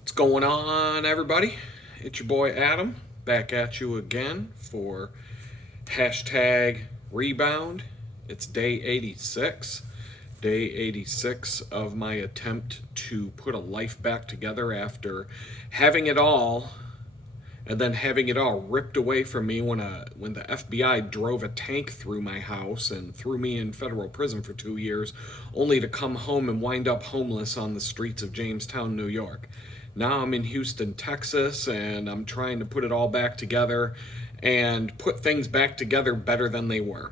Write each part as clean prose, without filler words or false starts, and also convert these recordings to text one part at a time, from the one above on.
What's going on, everybody? It's your boy Adam, back at you again for hashtag rebound. It's day 86. Day 86 of my attempt to put a life back together after having it all and then having it all ripped away from me when the FBI drove a tank through my house and threw me in federal prison for 2 years, only to come home and wind up homeless on the streets of Jamestown, New York. Now I'm in Houston, Texas, and I'm trying to put it all back together and put things back together better than they were.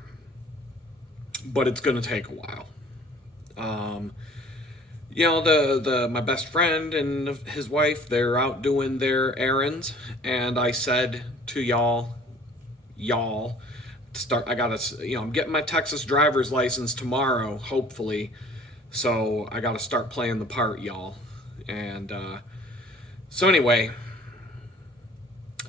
But it's going to take a while. My best friend and his wife, they're out doing their errands, and I said to y'all, I'm getting my Texas driver's license tomorrow, hopefully, so I gotta start playing the part, y'all. And so anyway,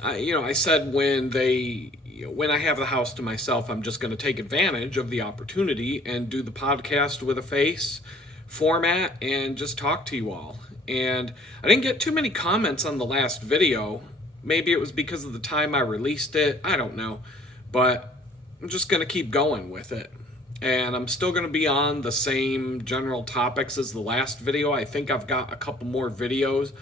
I said when I have the house to myself, I'm just going to take advantage of the opportunity and do the podcast with a face format and just talk to you all. And I didn't get too many comments on the last video. Maybe it was because of the time I released it. I don't know. But I'm just going to keep going with it. And I'm still going to be on the same general topics as the last video. I think I've got a couple more videos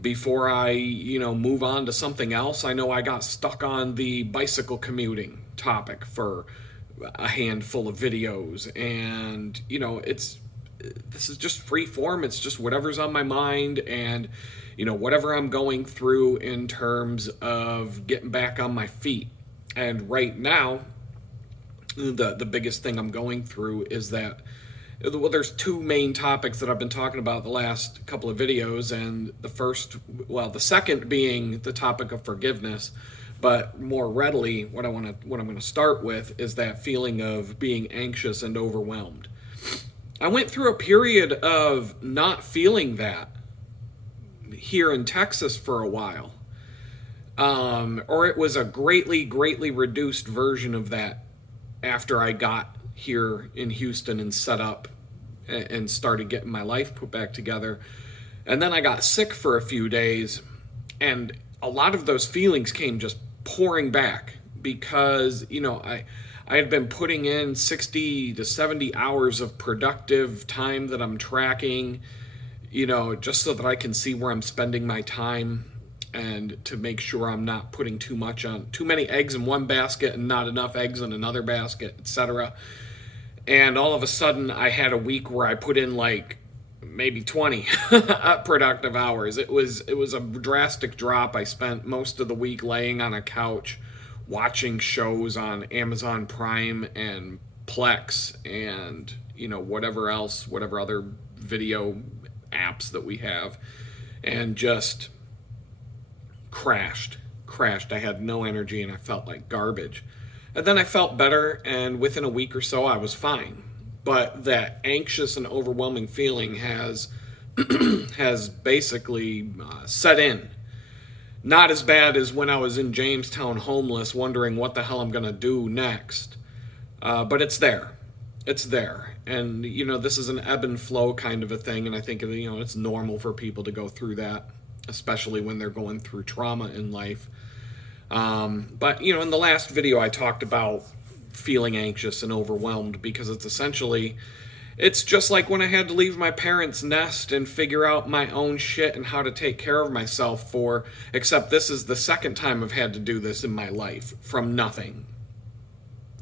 before I, move on to something else. I know I got stuck on the bicycle commuting topic for a handful of videos, and this is just free form. It's just whatever's on my mind and whatever I'm going through in terms of getting back on my feet. And right now, the biggest thing I'm going through is that, well, there's two main topics that I've been talking about the last couple of videos, and the second being the topic of forgiveness. But more readily, what I'm going to start with is that feeling of being anxious and overwhelmed. I went through a period of not feeling that here in Texas for a while, or it was a greatly reduced version of that after I got here in Houston and set up and started getting my life put back together. And then I got sick for a few days, and a lot of those feelings came just pouring back because, I had been putting in 60 to 70 hours of productive time that I'm tracking, just so that I can see where I'm spending my time and to make sure I'm not putting too many eggs in one basket and not enough eggs in another basket, etc. And all of a sudden I had a week where I put in like maybe 20 productive hours. It was a drastic drop. I spent most of the week laying on a couch watching shows on Amazon Prime and Plex and whatever other video apps that we have, and just crashed. I had no energy and I felt like garbage. And then I felt better, and within a week or so I was fine. But that anxious and overwhelming feeling has basically set in. Not as bad as when I was in Jamestown homeless wondering what the hell I'm going to do next. But it's there. It's there. And, this is an ebb and flow kind of a thing, and I think, it's normal for people to go through that, especially when they're going through trauma in life. But in the last video I talked about feeling anxious and overwhelmed because it's just like when I had to leave my parents' nest and figure out my own shit and how to take care of myself except this is the second time I've had to do this in my life from nothing.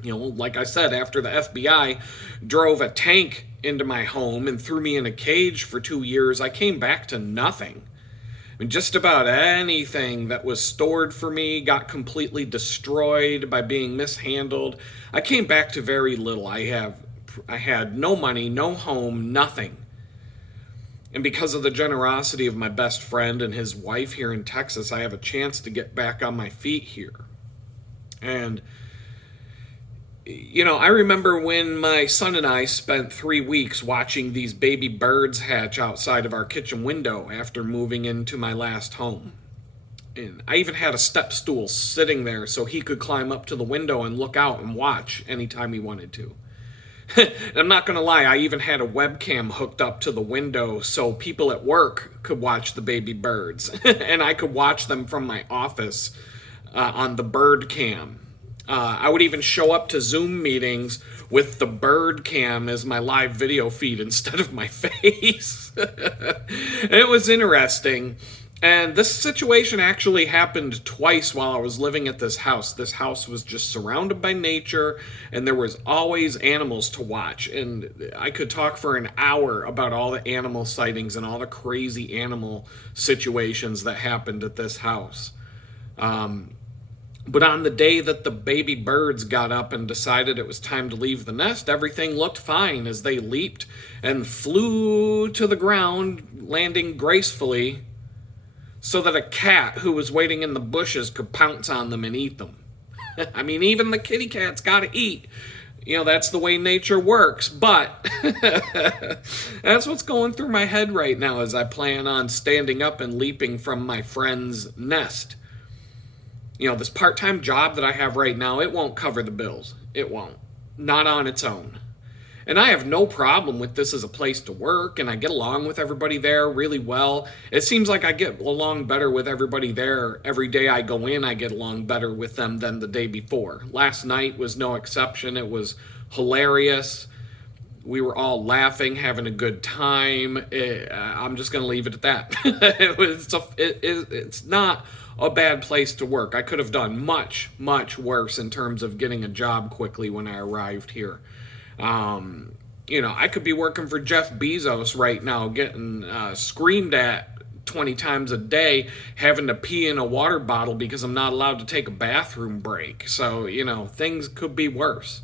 Like I said, after the FBI drove a tank into my home and threw me in a cage for 2 years, I came back to nothing. Just about anything that was stored for me got completely destroyed by being mishandled. I came back to very little. I had no money, no home, nothing. And because of the generosity of my best friend and his wife here in Texas, I have a chance to get back on my feet here. And I remember when my son and I spent 3 weeks watching these baby birds hatch outside of our kitchen window after moving into my last home. And I even had a step stool sitting there so he could climb up to the window and look out and watch anytime he wanted to. I'm not going to lie, I even had a webcam hooked up to the window so people at work could watch the baby birds. And I could watch them from my office on the bird cam. I would even show up to Zoom meetings with the bird cam as my live video feed instead of my face. It was interesting. And this situation actually happened twice while I was living at this house. This house was just surrounded by nature, and there was always animals to watch. And I could talk for an hour about all the animal sightings and all the crazy animal situations that happened at this house. But on the day that the baby birds got up and decided it was time to leave the nest, everything looked fine as they leaped and flew to the ground, landing gracefully, so that a cat who was waiting in the bushes could pounce on them and eat them. I mean, even the kitty cat's got to eat. You know, that's the way nature works. But that's what's going through my head right now as I plan on standing up and leaping from my friend's nest. You know, this part-time job that I have right now, it won't cover the bills. It won't. Not on its own. And I have no problem with this as a place to work, and I get along with everybody there really well. It seems like I get along better with everybody there. Every day I go in, I get along better with them than the day before. Last night was no exception. It was hilarious. We were all laughing, having a good time. I'm just going to leave it at that. It's not a bad place to work. I could have done much, much worse in terms of getting a job quickly when I arrived here. You know, I could be working for Jeff Bezos right now, getting screamed at 20 times a day, having to pee in a water bottle because I'm not allowed to take a bathroom break. So, you know, things could be worse.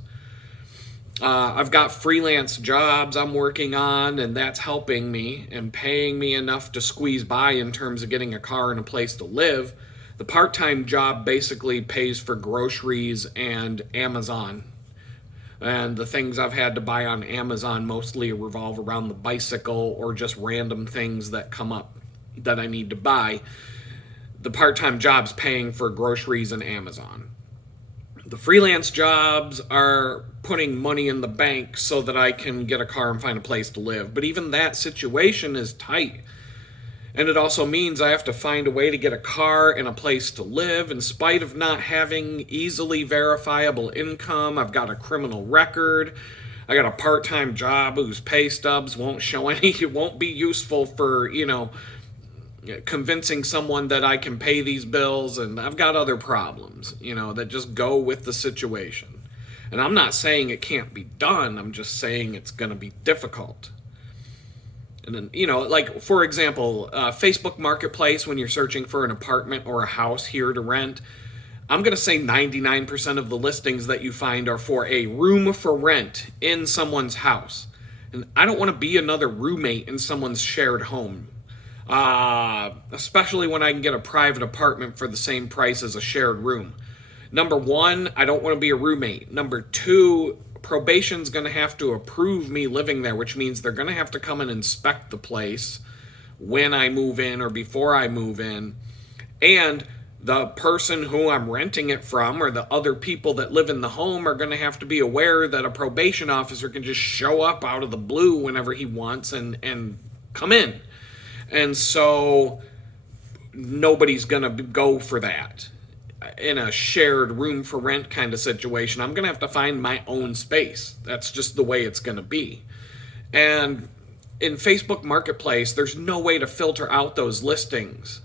I've got freelance jobs I'm working on, and that's helping me and paying me enough to squeeze by in terms of getting a car and a place to live. The part-time job basically pays for groceries and Amazon. And the things I've had to buy on Amazon mostly revolve around the bicycle or just random things that come up that I need to buy. The part-time job's paying for groceries and Amazon. The freelance jobs are putting money in the bank so that I can get a car and find a place to live. But even that situation is tight. And it also means I have to find a way to get a car and a place to live in spite of not having easily verifiable income. I've got a criminal record. I got a part-time job whose pay stubs won't show any. It won't be useful for, you know, convincing someone that I can pay these bills. And I've got other problems, you know, that just go with the situation. And I'm not saying it can't be done. I'm just saying it's going to be difficult. And then, you know, like, for example, Facebook Marketplace, when you're searching for an apartment or a house here to rent, I'm going to say 99% of the listings that you find are for a room for rent in someone's house. And I don't want to be another roommate in someone's shared home, especially when I can get a private apartment for the same price as a shared room. Number one, I don't want to be a roommate. Number two, probation's going to have to approve me living there, which means they're going to have to come and inspect the place when I move in or before I move in. And the person who I'm renting it from or the other people that live in the home are going to have to be aware that a probation officer can just show up out of the blue whenever he wants and come in. And so nobody's going to go for that. In a shared room for rent kind of situation, I'm going to have to find my own space. That's just the way it's going to be. And in Facebook Marketplace, there's no way to filter out those listings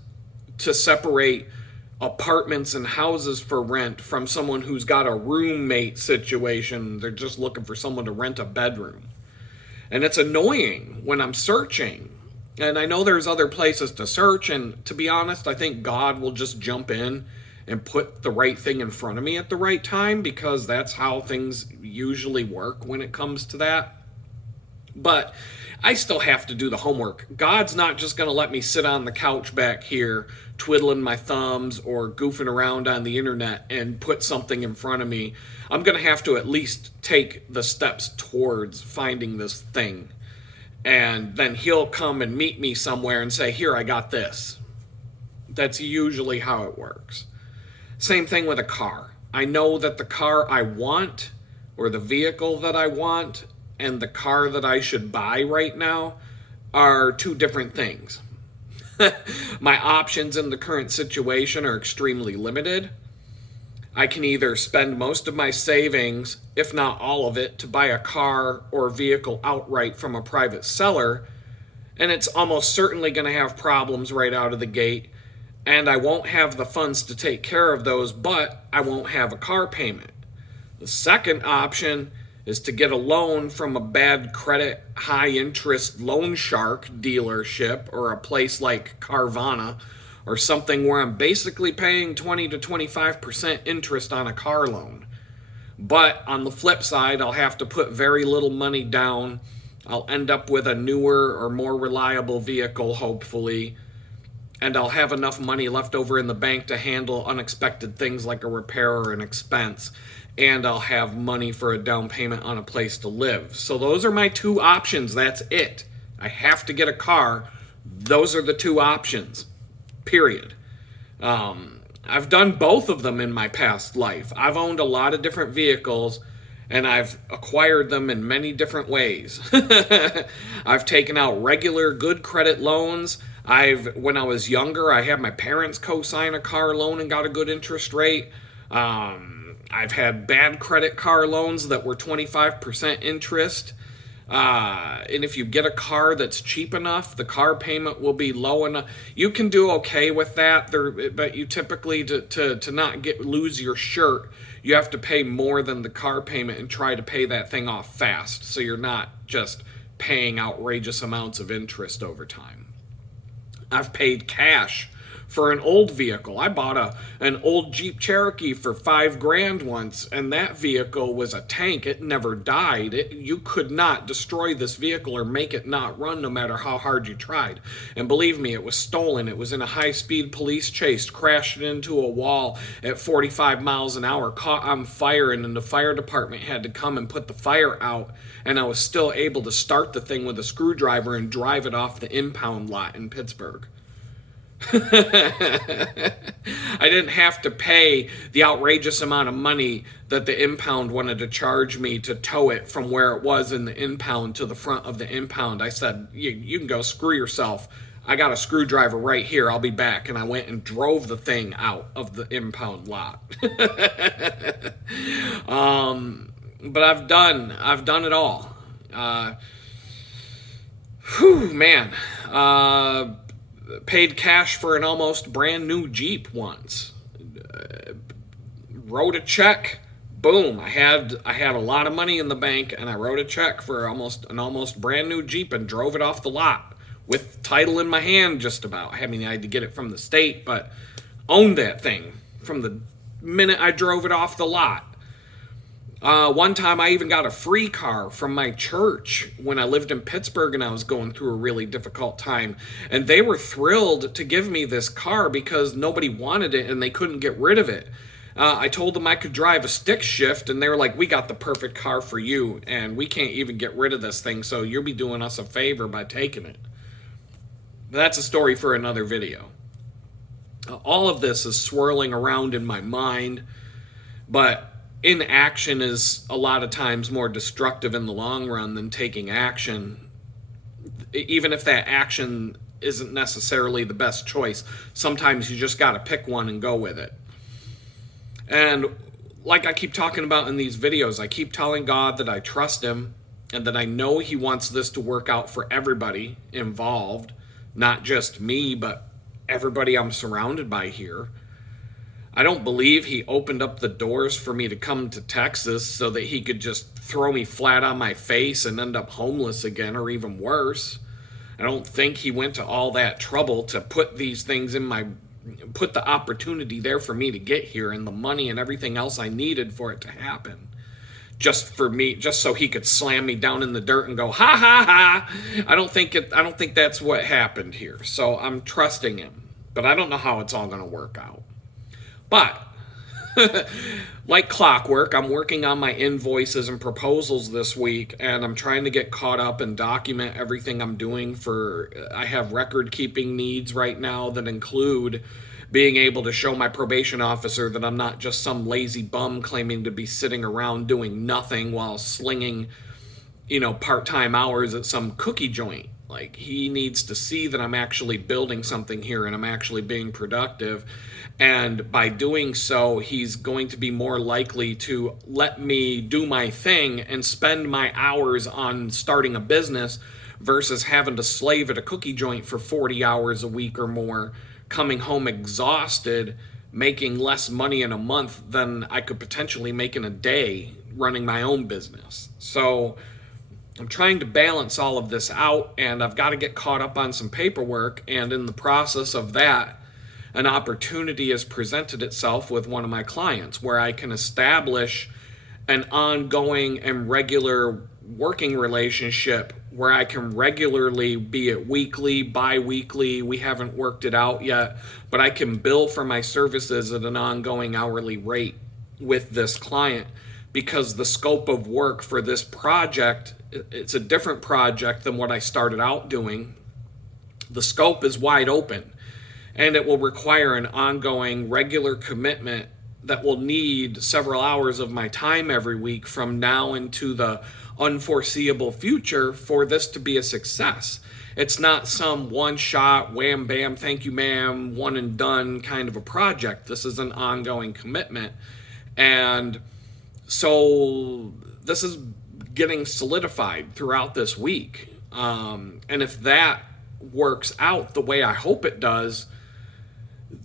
to separate apartments and houses for rent from someone who's got a roommate situation. They're just looking for someone to rent a bedroom. And it's annoying when I'm searching. And I know there's other places to search, and to be honest, I think God will just jump in and put the right thing in front of me at the right time, because that's how things usually work when it comes to that. But I still have to do the homework. God's not just going to let me sit on the couch back here twiddling my thumbs or goofing around on the internet and put something in front of me. I'm going to have to at least take the steps towards finding this thing. And then he'll come and meet me somewhere and say, here, I got this. That's usually how it works. Same thing with a car. I know that the car I want or the vehicle that I want and the car that I should buy right now are two different things. My options in the current situation are extremely limited. I can either spend most of my savings, if not all of it, to buy a car or vehicle outright from a private seller, and it's almost certainly going to have problems right out of the gate, and I won't have the funds to take care of those, but I won't have a car payment. The second option is to get a loan from a bad credit, high interest loan shark dealership or a place like Carvana or something where I'm basically paying 20 to 25% interest on a car loan. But on the flip side, I'll have to put very little money down. I'll end up with a newer or more reliable vehicle, hopefully, and I'll have enough money left over in the bank to handle unexpected things like a repair or an expense, and I'll have money for a down payment on a place to live. So those are my two options. That's it. I have to get a car. Those are the two options. Period. I've done both of them in my past life. I've owned a lot of different vehicles, and I've acquired them in many different ways. I've taken out regular good credit loans. When I was younger, I had my parents co-sign a car loan and got a good interest rate. I've had bad credit car loans that were 25% interest. And if you get a car that's cheap enough, the car payment will be low enough. You can do okay with that, but you typically, to not lose your shirt, you have to pay more than the car payment and try to pay that thing off fast, so you're not just paying outrageous amounts of interest over time. I've paid cash for an old vehicle. I bought an old Jeep Cherokee for $5,000 once, and that vehicle was a tank. It never died. You could not destroy this vehicle or make it not run no matter how hard you tried. And believe me, it was stolen. It was in a high-speed police chase, crashed into a wall at 45 miles an hour, caught on fire, and then the fire department had to come and put the fire out, and I was still able to start the thing with a screwdriver and drive it off the impound lot in Pittsburgh. I didn't have to pay the outrageous amount of money that the impound wanted to charge me to tow it from where it was in the impound to the front of the impound. I said, you can go screw yourself. I got a screwdriver right here. I'll be back. And I went and drove the thing out of the impound lot. But I've done it all. Paid cash for an almost brand new Jeep once. Wrote a check. Boom. I had a lot of money in the bank, and I wrote a check for an almost brand new Jeep and drove it off the lot with title in my hand just about. I mean, I had to get it from the state, but owned that thing from the minute I drove it off the lot. One time I even got a free car from my church when I lived in Pittsburgh and I was going through a really difficult time. And they were thrilled to give me this car because nobody wanted it and they couldn't get rid of it. I told them I could drive a stick shift, and they were like, we got the perfect car for you, and we can't even get rid of this thing, so you'll be doing us a favor by taking it. But that's a story for another video. All of this is swirling around in my mind, but inaction is a lot of times more destructive in the long run than taking action, even if that action isn't necessarily the best choice. Sometimes you just got to pick one and go with it. And like I keep talking about in these videos, I keep telling God that I trust him and that I know he wants this to work out for everybody involved, not just me, but everybody I'm surrounded by here. I don't believe he opened up the doors for me to come to Texas so that he could just throw me flat on my face and end up homeless again, or even worse. I don't think he went to all that trouble to put these things put the opportunity there for me to get here and the money and everything else I needed for it to happen. Just so he could slam me down in the dirt and go, ha ha ha. I don't think that's what happened here. So I'm trusting him, but I don't know how it's all going to work out. But like clockwork, I'm working on my invoices and proposals this week, and I'm trying to get caught up and document everything I'm doing I have record keeping needs right now that include being able to show my probation officer that I'm not just some lazy bum claiming to be sitting around doing nothing while slinging, part-time hours at some cookie joint. Like, he needs to see that I'm actually building something here and I'm actually being productive. And by doing so, he's going to be more likely to let me do my thing and spend my hours on starting a business versus having to slave at a cookie joint for 40 hours a week or more, coming home exhausted, making less money in a month than I could potentially make in a day running my own business. So I'm trying to balance all of this out, and I've got to get caught up on some paperwork. And in the process of that, an opportunity has presented itself with one of my clients where I can establish an ongoing and regular working relationship where I can regularly, be it weekly, bi-weekly, we haven't worked it out yet, but I can bill for my services at an ongoing hourly rate with this client, because the scope of work for this project, it's a different project than what I started out doing. The scope is wide open, and it will require an ongoing regular commitment that will need several hours of my time every week from now into the unforeseeable future for this to be a success. It's not some one shot, wham bam, thank you ma'am, one and done kind of a project. This is an ongoing commitment. And so this is getting solidified throughout this week. And if that works out the way I hope it does,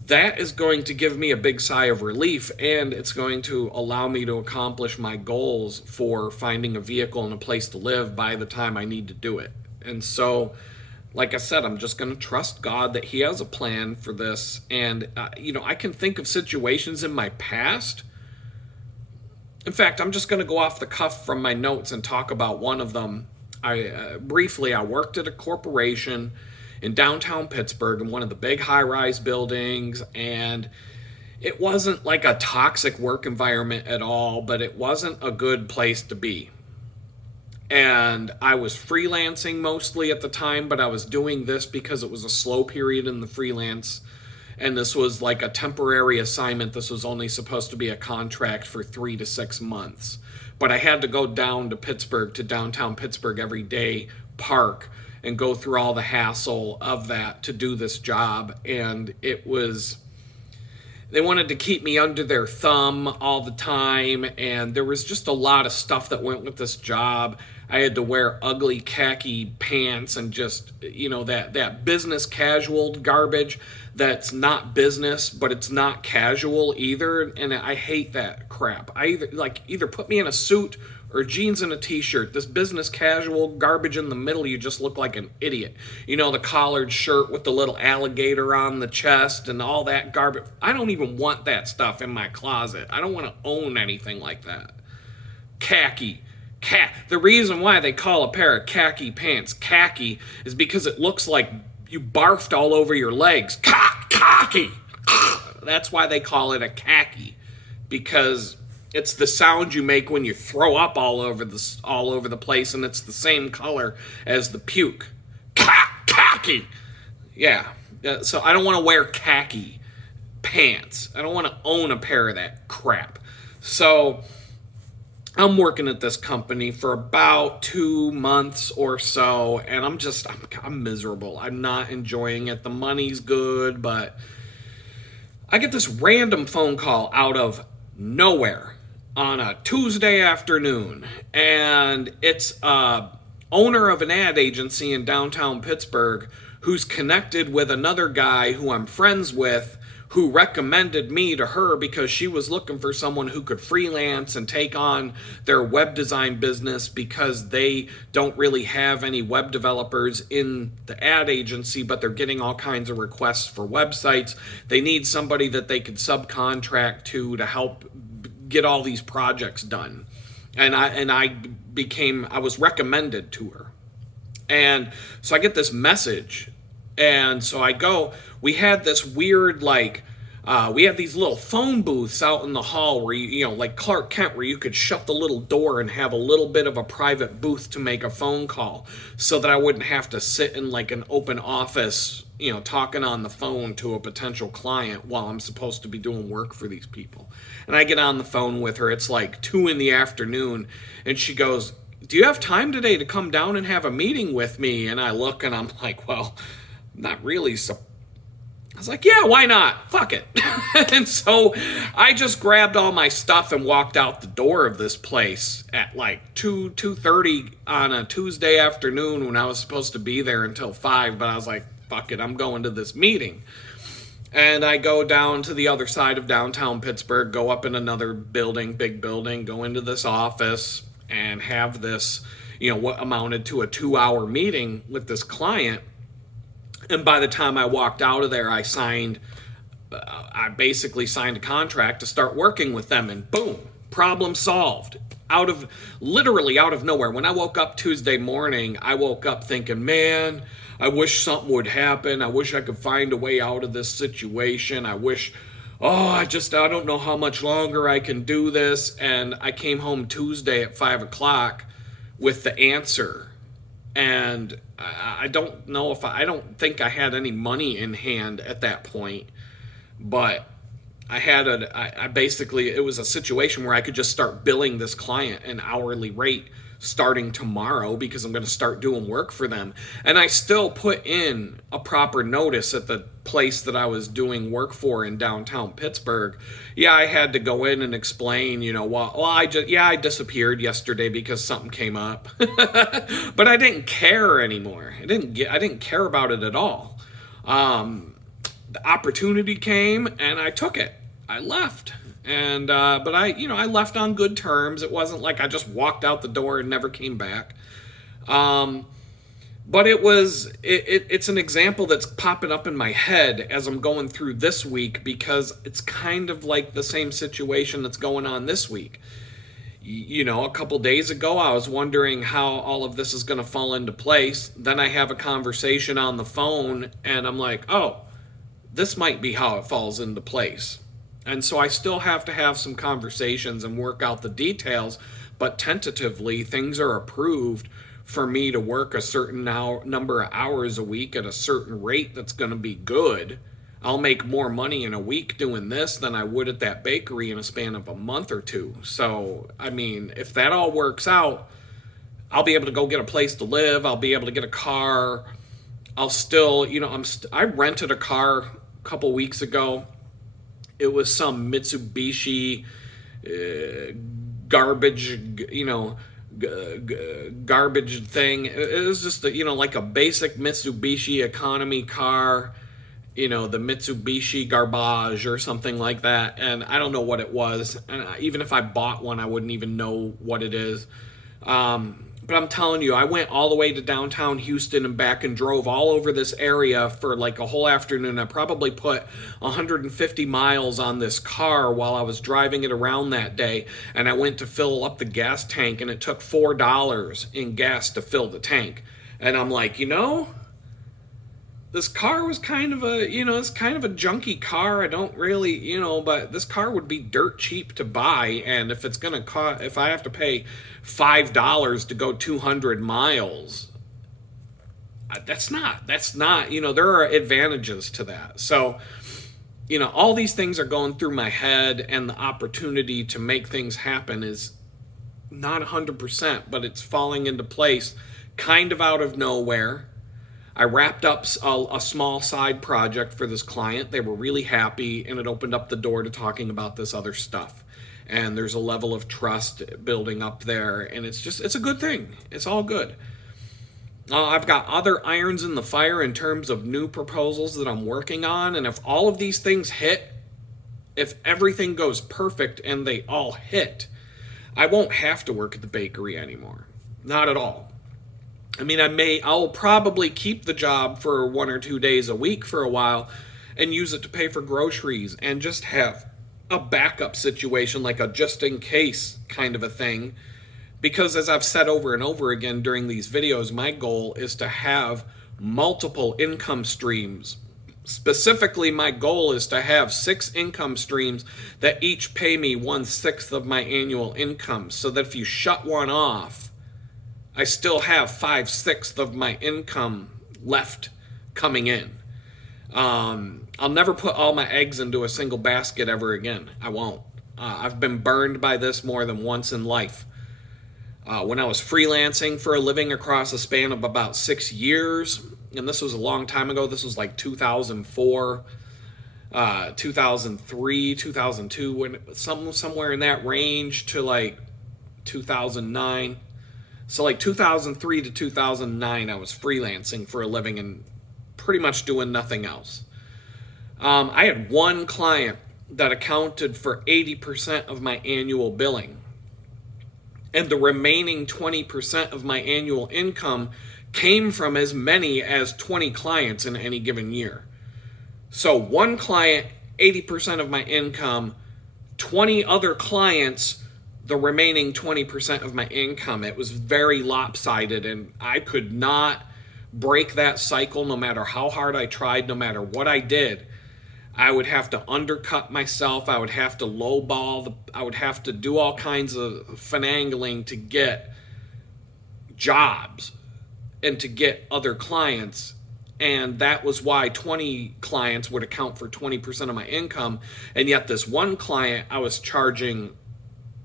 that is going to give me a big sigh of relief, and it's going to allow me to accomplish my goals for finding a vehicle and a place to live by the time I need to do it. And so, like I said, I'm just going to trust God that he has a plan for this. And, I can think of situations in my past. In fact, I'm just going to go off the cuff from my notes and talk about one of them. I worked at a corporation in downtown Pittsburgh in one of the big high-rise buildings, and it wasn't like a toxic work environment at all, but it wasn't a good place to be. And I was freelancing mostly at the time, but I was doing this because it was a slow period in the freelance, and this was like a temporary assignment. This was only supposed to be a contract for 3 to 6 months. But I had to go down to downtown Pittsburgh every day, park, and go through all the hassle of that to do this job. And they wanted to keep me under their thumb all the time, and there was just a lot of stuff that went with this job. I had to wear ugly khaki pants and just, that business casual garbage that's not business, but it's not casual either, and I hate that crap. I either put me in a suit or jeans and a t-shirt. This business casual garbage in the middle, you just look like an idiot. The collared shirt with the little alligator on the chest and all that garbage. I don't even want that stuff in my closet. I don't want to own anything like that. Khaki. The reason why they call a pair of khaki pants khaki is because it looks like you barfed all over your legs. Khaki. That's why they call it a khaki, because it's the sound you make when you throw up all over the place, and it's the same color as the puke. Khaki. Yeah. So I don't want to wear khaki pants. I don't want to own a pair of that crap. So I'm working at this company for about 2 months or so, and I'm miserable. I'm not enjoying it. The money's good, but I get this random phone call out of nowhere on a Tuesday afternoon, and it's owner of an ad agency in downtown Pittsburgh who's connected with another guy who I'm friends with, who recommended me to her because she was looking for someone who could freelance and take on their web design business, because they don't really have any web developers in the ad agency, but they're getting all kinds of requests for websites. They need somebody that they could subcontract to help get all these projects done. And I was recommended to her. And so I get this message, and so I go. We had this weird We had these little phone booths out in the hall where like Clark Kent, where you could shut the little door and have a little bit of a private booth to make a phone call, so that I wouldn't have to sit in like an open office, talking on the phone to a potential client while I'm supposed to be doing work for these people. And I get on the phone with her. It's like 2 p.m, and she goes, "Do you have time today to come down and have a meeting with me?" And I look and I'm like, well, not really. So I was like, yeah, why not? Fuck it. And so I just grabbed all my stuff and walked out the door of this place at like 2:30 on a Tuesday afternoon, when I was supposed to be there until 5. But I was like, fuck it, I'm going to this meeting. And I go down to the other side of downtown Pittsburgh, go up in another building, big building, go into this office and have this, what amounted to a 2-hour meeting with this client. And by the time I walked out of there, I basically signed a contract to start working with them, and boom, problem solved. Literally out of nowhere. When I woke up Tuesday morning, I woke up thinking, man, I wish something would happen. I wish I could find a way out of this situation. I don't know how much longer I can do this. And I came home Tuesday at 5 o'clock with the answer. And I don't think I had any money in hand at that point, but it was a situation where I could just start billing this client an hourly rate starting tomorrow, because I'm going to start doing work for them. And I still put in a proper notice at the place that I was doing work for in downtown Pittsburgh. Yeah, I had to go in and explain, I disappeared yesterday because something came up. But I didn't care anymore. I didn't care about it at all. The opportunity came and I took it. I left. And but I left on good terms. It wasn't like I just walked out the door and never came back. But it's an example that's popping up in my head as I'm going through this week, because it's kind of like the same situation that's going on this week. A couple days ago, I was wondering how all of this is going to fall into place. Then I have a conversation on the phone and I'm like, oh, this might be how it falls into place. And so I still have to have some conversations and work out the details, but tentatively things are approved for me to work a certain number of hours a week at a certain rate that's going to be good. I'll make more money in a week doing this than I would at that bakery in a span of a month or two. So, if that all works out, I'll be able to go get a place to live. I'll be able to get a car. I'll still, I rented a car a couple weeks ago. It was some Mitsubishi garbage, garbage thing. It was just, like a basic Mitsubishi economy car, the Mitsubishi garbage or something like that. And I don't know what it was. And even if I bought one, I wouldn't even know what it is. But I'm telling you, I went all the way to downtown Houston and back and drove all over this area for like a whole afternoon. I probably put 150 miles on this car while I was driving it around that day. And I went to fill up the gas tank, and it took $4 in gas to fill the tank. And I'm like, this car was kind of it's kind of a junky car. I don't really, but this car would be dirt cheap to buy. And if it's going to cost, if I have to pay $5 to go 200 miles, that's not, there are advantages to that. So, all these things are going through my head, and the opportunity to make things happen is not 100%, but it's falling into place kind of out of nowhere. I wrapped up a small side project for this client. They were really happy, and it opened up the door to talking about this other stuff. And there's a level of trust building up there, and it's a good thing. It's all good. I've got other irons in the fire in terms of new proposals that I'm working on, and if all of these things hit, if everything goes perfect and they all hit, I won't have to work at the bakery anymore. Not at all. I'll probably keep the job for 1 or 2 days a week for a while and use it to pay for groceries and just have a backup situation, like a just in case kind of a thing. Because as I've said over and over again during these videos, my goal is to have multiple income streams Specifically, my goal is to have 6 income streams that each pay me 1/6 of my annual income, so that if you shut one off, I still have 5/6 of my income left coming in. I'll never put all my eggs into a single basket ever again. I won't. I've been burned by this more than once in life. When I was freelancing for a living across a span of about 6 years, and this was a long time ago, this was like 2004, 2003, 2002, when somewhere in that range to like 2009. So like 2003 to 2009, I was freelancing for a living and pretty much doing nothing else. I had one client that accounted for 80% of my annual billing. And the remaining 20% of my annual income came from as many as 20 clients in any given year. So one client, 80% of my income, 20 other clients, the remaining 20% of my income. It was very lopsided, and I could not break that cycle no matter how hard I tried, no matter what I did. I would have to undercut myself. I would have to lowball. I would have to do all kinds of finagling to get jobs and to get other clients. And that was why 20 clients would account for 20% of my income. And yet this one client I was charging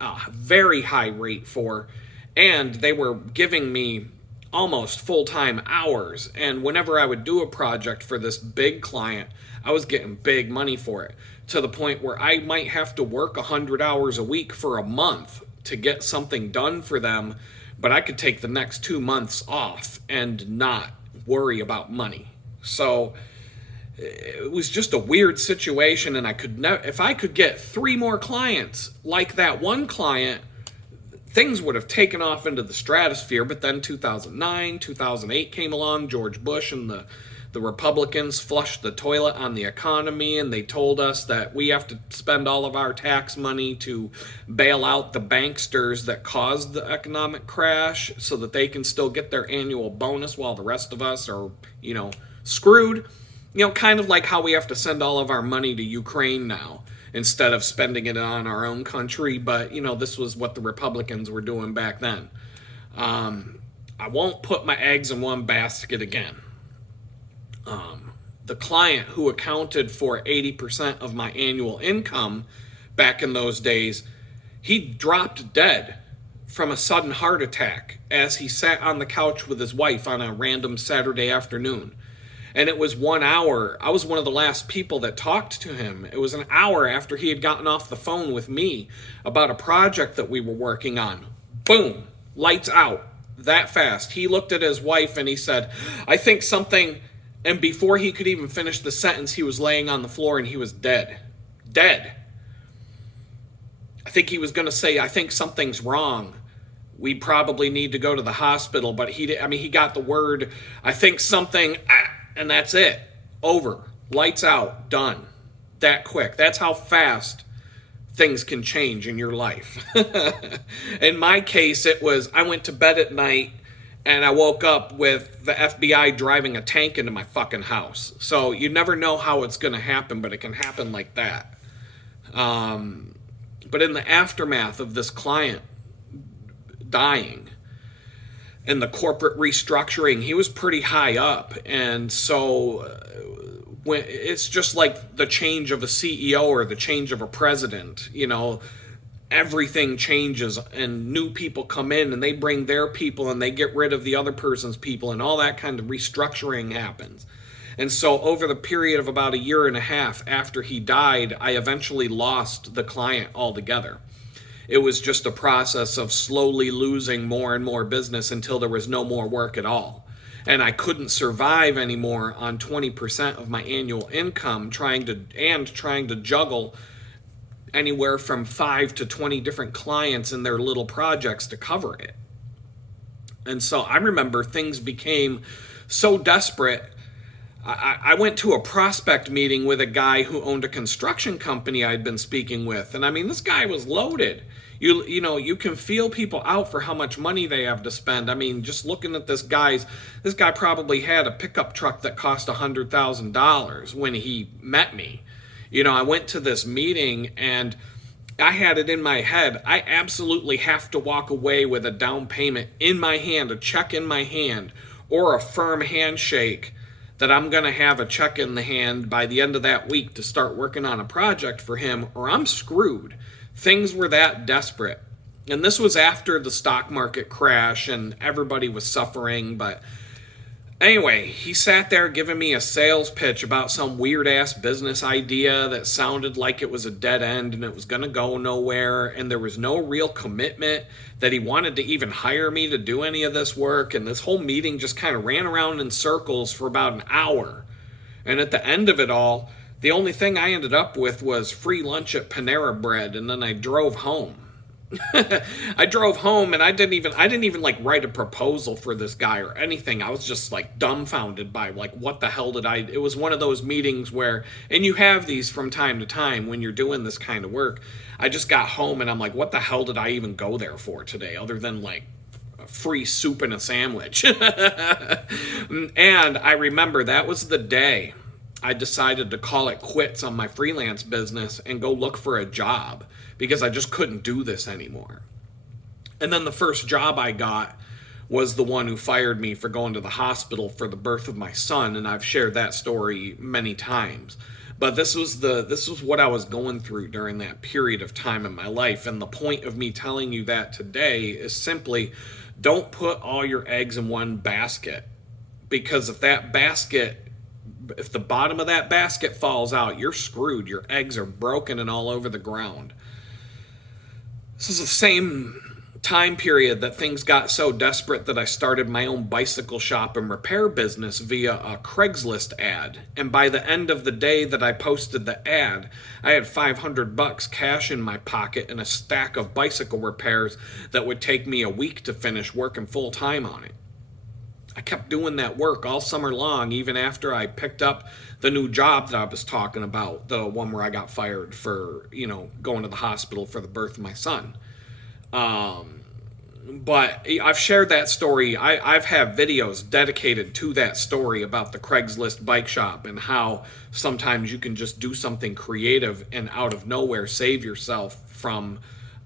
a very high rate for, and they were giving me almost full-time hours. And whenever I would do a project for this big client, I was getting big money for it, to the point where I might have to work 100 hours a week for a month to get something done for them, but I could take the next 2 months off and not worry about money. So it was just a weird situation, and I could never, if I could get 3 more clients like that one client, things would have taken off into the stratosphere. But then 2009, 2008 came along. George Bush and the Republicans flushed the toilet on the economy, and they told us that we have to spend all of our tax money to bail out the banksters that caused the economic crash so that they can still get their annual bonus while the rest of us are, screwed. Kind of like how we have to send all of our money to Ukraine now instead of spending it on our own country. But, this was what the Republicans were doing back then. I won't put my eggs in one basket again. The client who accounted for 80% of my annual income back in those days, he dropped dead from a sudden heart attack as he sat on the couch with his wife on a random Saturday afternoon. And it was 1 hour. I was one of the last people that talked to him. It was an hour after he had gotten off the phone with me about a project that we were working on. Boom, lights out that fast. He looked at his wife and he said, I think something... And before he could even finish the sentence, he was laying on the floor and he was dead. Dead. I think he was going to say, I think something's wrong. We probably need to go to the hospital. But he got the word, I think something, and that's it. Over. Lights out. Done. That quick. That's how fast things can change in your life. In my case, it was, I went to bed at night and I woke up with the FBI driving a tank into my fucking house. So you never know how it's going to happen, but it can happen like that. But in the aftermath of this client dying and the corporate restructuring, he was pretty high up. And so when it's just like the change of a CEO or the change of a president, everything changes and new people come in and they bring their people and they get rid of the other person's people and all that kind of restructuring happens. And so over the period of about 1.5 years after he died, I eventually lost the client altogether. It was just a process of slowly losing more and more business until there was no more work at all. And I couldn't survive anymore on 20% of my annual income trying to juggle anywhere from 5 to 20 different clients and their little projects to cover it. And so I remember things became so desperate. I went to a prospect meeting with a guy who owned a construction company I'd been speaking with. And I mean, this guy was loaded. You know, you can feel people out for how much money they have to spend. I mean, just looking at this guy probably had a pickup truck that cost $100,000 when he met me. You know, I went to this meeting and I had it in my head, I absolutely have to walk away with a down payment in my hand, a check in my hand, or a firm handshake that I'm going to have a check in the hand by the end of that week to start working on a project for him, or I'm screwed. Things were that desperate. And this was after the stock market crash and everybody was suffering. But anyway, he sat there giving me a sales pitch about some weird ass business idea that sounded like it was a dead end and it was going to go nowhere. And there was no real commitment that he wanted to even hire me to do any of this work. And this whole meeting just kind of ran around in circles for about an hour. And at the end of it all, the only thing I ended up with was free lunch at Panera Bread, and then I drove home. I drove home and I didn't even like write a proposal for this guy or anything. I was just like dumbfounded by like, what the hell did it was one of those meetings where, and you have these from time to time when you're doing this kind of work. I just got home and I'm like, what the hell did I even go there for today other than like free soup and a sandwich? And I remember that was the day I decided to call it quits on my freelance business and go look for a job because I just couldn't do this anymore. And then the first job I got was the one who fired me for going to the hospital for the birth of my son, and I've shared that story many times. But this was what I was going through during that period of time in my life, and the point of me telling you that today is simply don't put all your eggs in one basket, because if the bottom of that basket falls out, you're screwed. Your eggs are broken and all over the ground. This is the same time period that things got so desperate that I started my own bicycle shop and repair business via a Craigslist ad. And by the end of the day that I posted the ad, I had $500 cash in my pocket and a stack of bicycle repairs that would take me a week to finish working full time on it. I kept doing that work all summer long, even after I picked up the new job that I was talking about, the one where I got fired for, going to the hospital for the birth of my son. But I've shared that story. I've had videos dedicated to that story about the Craigslist bike shop and how sometimes you can just do something creative and out of nowhere save yourself from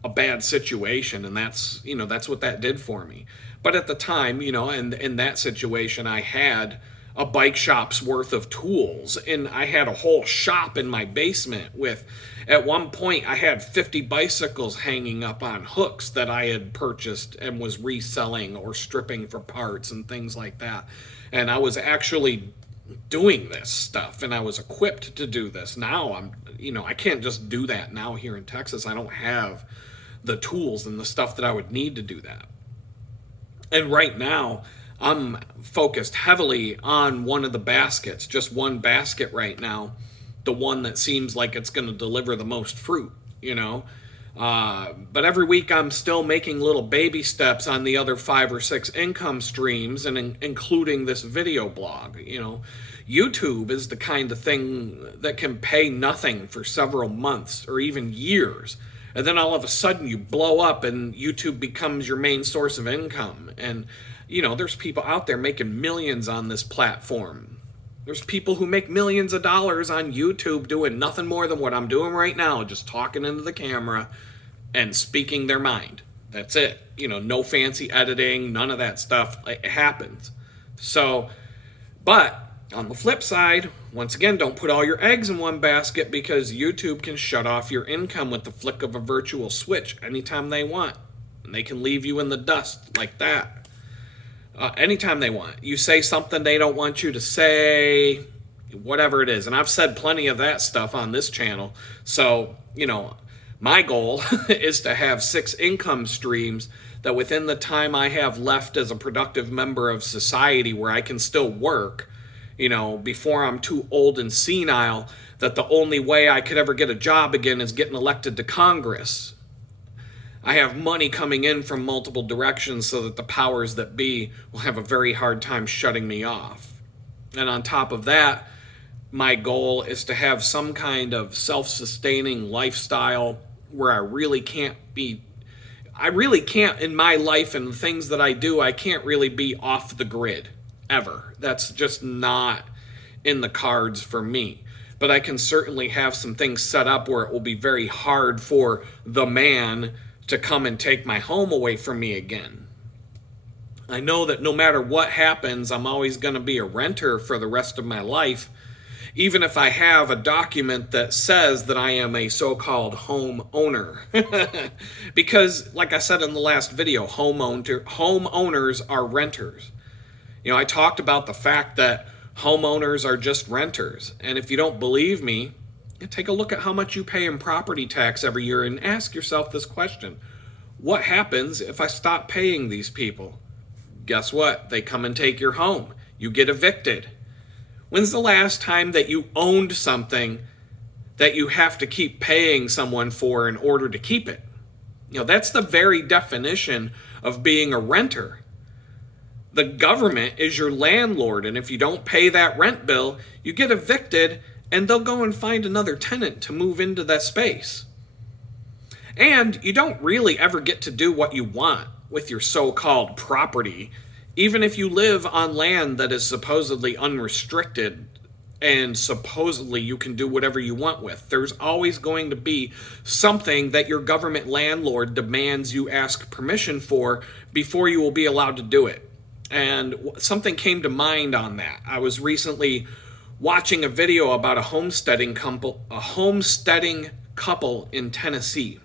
a bad situation. And that's what that did for me. But at the time, in that situation, I had a bike shop's worth of tools, and I had a whole shop in my basement with, at one point, I had 50 bicycles hanging up on hooks that I had purchased and was reselling or stripping for parts and things like that. And I was actually doing this stuff, and I was equipped to do this. Now I can't just do that now here in Texas. I don't have the tools and the stuff that I would need to do that. And right now, I'm focused heavily on one of the baskets, just one basket right now, the one that seems like it's going to deliver the most fruit, But every week I'm still making little baby steps on the other 5 or 6 income streams, and including this video blog. YouTube is the kind of thing that can pay nothing for several months or even years. And then all of a sudden you blow up and YouTube becomes your main source of income. And, there's people out there making millions on this platform. There's people who make millions of dollars on YouTube doing nothing more than what I'm doing right now, just talking into the camera and speaking their mind. That's it. No fancy editing, none of that stuff. It happens. So, but on the flip side, once again, don't put all your eggs in one basket, because YouTube can shut off your income with the flick of a virtual switch anytime they want. And they can leave you in the dust like that. Anytime they want. You say something they don't want you to say, whatever it is. And I've said plenty of that stuff on this channel. So, my goal is to have 6 income streams that within the time I have left as a productive member of society where I can still work, before I'm too old and senile, that the only way I could ever get a job again is getting elected to Congress. I have money coming in from multiple directions so that the powers that be will have a very hard time shutting me off. And on top of that, my goal is to have some kind of self-sustaining lifestyle where I really can't, in my life and the things that I do, I can't really be off the grid ever. That's just not in the cards for me. But I can certainly have some things set up where it will be very hard for the man to come and take my home away from me again. I know that no matter what happens, I'm always going to be a renter for the rest of my life, even if I have a document that says that I am a so-called homeowner. Because, like I said in the last video, homeowners are renters. You know, I talked about the fact that homeowners are just renters. And if you don't believe me, take a look at how much you pay in property tax every year and ask yourself this question. What happens if I stop paying these people? Guess what? They come and take your home. You get evicted. When's the last time that you owned something that you have to keep paying someone for in order to keep it? You know, that's the very definition of being a renter. The government is your landlord, and if you don't pay that rent bill, you get evicted, and they'll go and find another tenant to move into that space. And you don't really ever get to do what you want with your so-called property, even if you live on land that is supposedly unrestricted and supposedly you can do whatever you want with. There's always going to be something that your government landlord demands you ask permission for before you will be allowed to do it. And something came to mind on that. I was recently watching a video about a homesteading couple in Tennessee.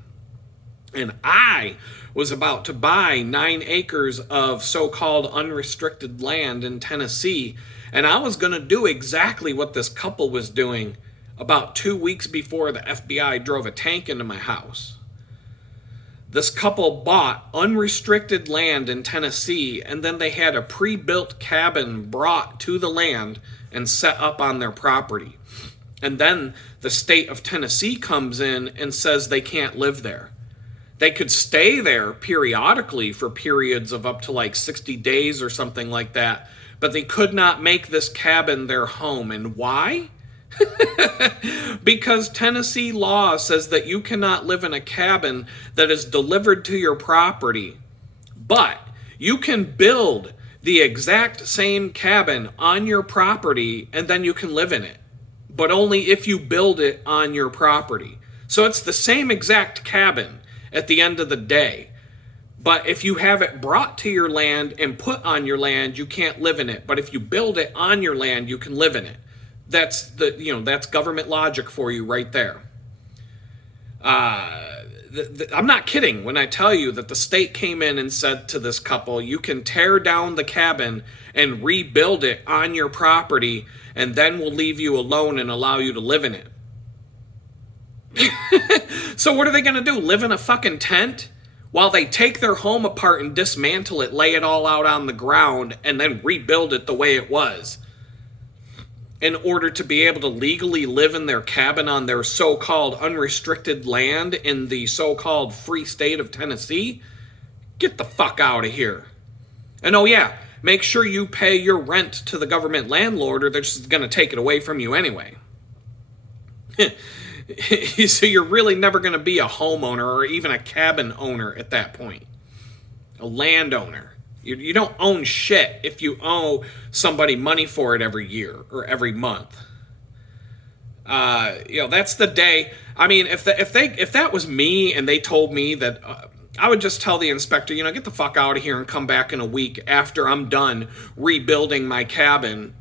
And I was about to buy 9 acres of so-called unrestricted land in Tennessee. And I was going to do exactly what this couple was doing about 2 weeks before the FBI drove a tank into my house. This couple bought unrestricted land in Tennessee, and then they had a pre-built cabin brought to the land and set up on their property. And then the state of Tennessee comes in and says they can't live there. They could stay there periodically for periods of up to like 60 days or something like that, but they could not make this cabin their home. And why? Because Tennessee law says that you cannot live in a cabin that is delivered to your property, but you can build the exact same cabin on your property and then you can live in it, but only if you build it on your property. So it's the same exact cabin at the end of the day. But if you have it brought to your land and put on your land, you can't live in it. But if you build it on your land, you can live in it. That's that's government logic for you right there. I'm not kidding when I tell you that the state came in and said to this couple, you can tear down the cabin and rebuild it on your property, and then we'll leave you alone and allow you to live in it. So what are they going to do? Live in a fucking tent while they take their home apart and dismantle it, lay it all out on the ground, and then rebuild it the way it was in order to be able to legally live in their cabin on their so-called unrestricted land in the so-called free state of Tennessee? Get the fuck out of here. And oh yeah, make sure you pay your rent to the government landlord or they're just going to take it away from you anyway. So you're really never going to be a homeowner or even a cabin owner at that point. A landowner. You don't own shit if you owe somebody money for it every year or every month. That's the day. I mean, if that was me and they told me that, I would just tell the inspector, get the fuck out of here and come back in a week after I'm done rebuilding my cabin.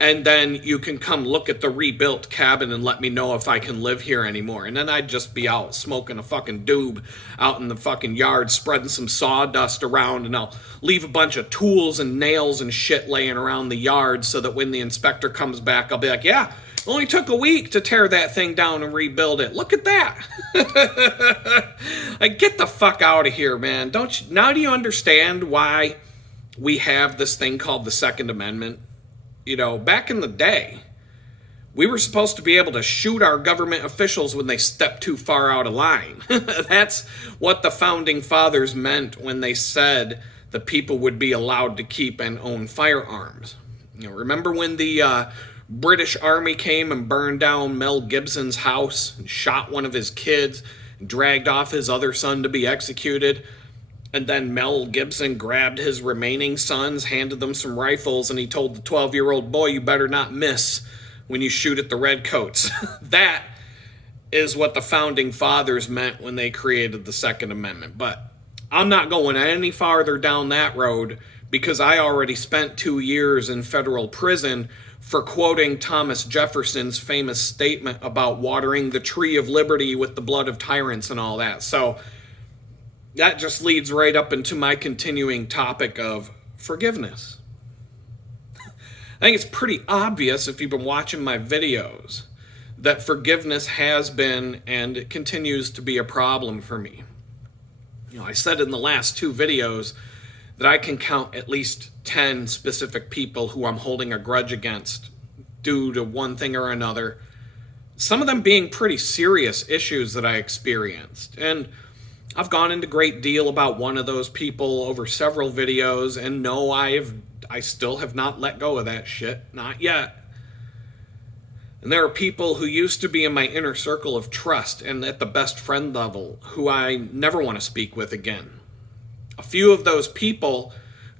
And then you can come look at the rebuilt cabin and let me know if I can live here anymore. And then I'd just be out smoking a fucking doob out in the fucking yard, spreading some sawdust around, and I'll leave a bunch of tools and nails and shit laying around the yard so that when the inspector comes back, I'll be like, yeah, it only took a week to tear that thing down and rebuild it. Look at that. Like, get the fuck out of here, man. Now do you understand why we have this thing called the Second Amendment? Back in the day, we were supposed to be able to shoot our government officials when they stepped too far out of line. That's what the founding fathers meant when they said the people would be allowed to keep and own firearms. Remember when the British Army came and burned down Mel Gibson's house and shot one of his kids and dragged off his other son to be executed? And then Mel Gibson grabbed his remaining sons, handed them some rifles, and he told the 12-year-old boy, you better not miss when you shoot at the redcoats. That is what the founding fathers meant when they created the Second Amendment. But I'm not going any farther down that road because I already spent 2 years in federal prison for quoting Thomas Jefferson's famous statement about watering the tree of liberty with the blood of tyrants and all that. So that just leads right up into my continuing topic of forgiveness. I think it's pretty obvious if you've been watching my videos that forgiveness has been and continues to be a problem for me. I said in the last 2 videos that I can count at least 10 specific people who I'm holding a grudge against due to one thing or another. Some of them being pretty serious issues that I experienced. And I've gone into great deal about one of those people over several videos, and no, I still have not let go of that shit. Not yet. And there are people who used to be in my inner circle of trust and at the best friend level who I never want to speak with again. A few of those people,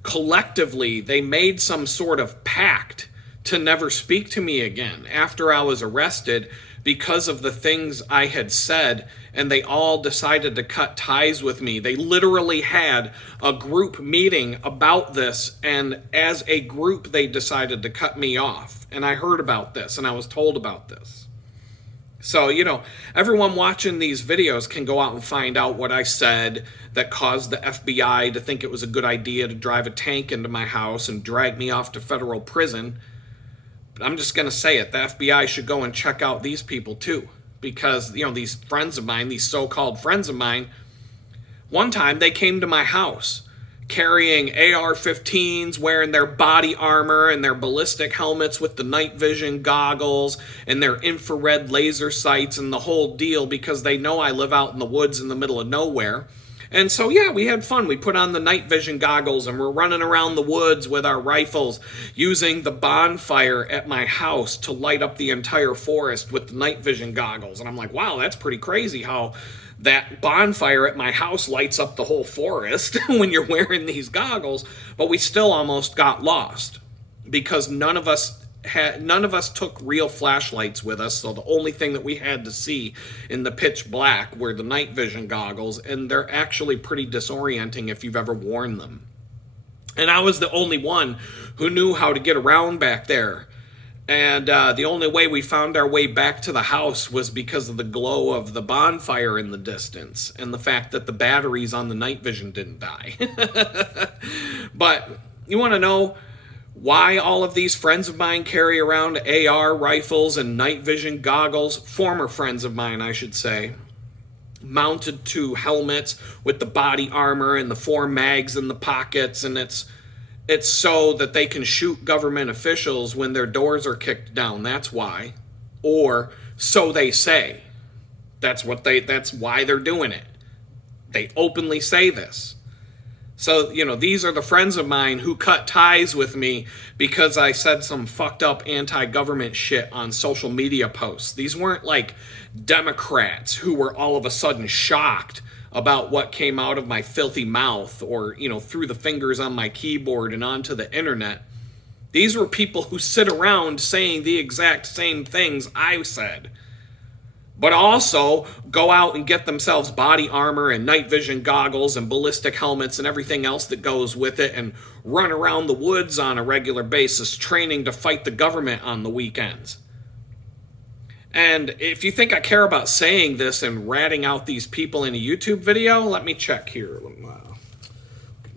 collectively, they made some sort of pact to never speak to me again after I was arrested because of the things I had said, and they all decided to cut ties with me. They literally had a group meeting about this, and as a group, they decided to cut me off. And I heard about this, and I was told about this. So, everyone watching these videos can go out and find out what I said that caused the FBI to think it was a good idea to drive a tank into my house and drag me off to federal prison. But I'm just going to say it. The FBI should go and check out these people too. Because, these friends of mine, these so-called friends of mine, one time they came to my house carrying AR-15s, wearing their body armor and their ballistic helmets with the night vision goggles and their infrared laser sights and the whole deal because they know I live out in the woods in the middle of nowhere. And so, yeah, we had fun. We put on the night vision goggles and we're running around the woods with our rifles using the bonfire at my house to light up the entire forest with the night vision goggles. And I'm like, wow, that's pretty crazy how that bonfire at my house lights up the whole forest when you're wearing these goggles. But we still almost got lost because none of us took real flashlights with us, so the only thing that we had to see in the pitch black were the night vision goggles, and they're actually pretty disorienting if you've ever worn them. And I was the only one who knew how to get around back there. And the only way we found our way back to the house was because of the glow of the bonfire in the distance and the fact that the batteries on the night vision didn't die. But you want to know why all of these friends of mine carry around AR rifles and night vision goggles? Former friends of mine, I should say, mounted to helmets with the body armor and the 4 mags in the pockets, and it's so that they can shoot government officials when their doors are kicked down. That's why. Or so they say. That's why they're doing it. They openly say this. So, these are the friends of mine who cut ties with me because I said some fucked up anti-government shit on social media posts. These weren't like Democrats who were all of a sudden shocked about what came out of my filthy mouth or, threw the fingers on my keyboard and onto the internet. These were people who sit around saying the exact same things I said, but also go out and get themselves body armor and night vision goggles and ballistic helmets and everything else that goes with it and run around the woods on a regular basis training to fight the government on the weekends. And if you think I care about saying this and ratting out these people in a YouTube video, let me check here. Get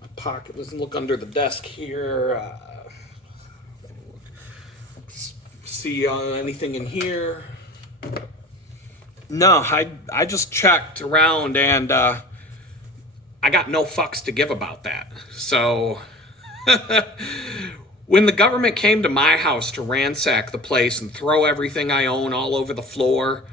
my pocket. Let's look under the desk here. See anything in here? No, I just checked around and I got no fucks to give about that. So when the government came to my house to ransack the place and throw everything I own all over the floor,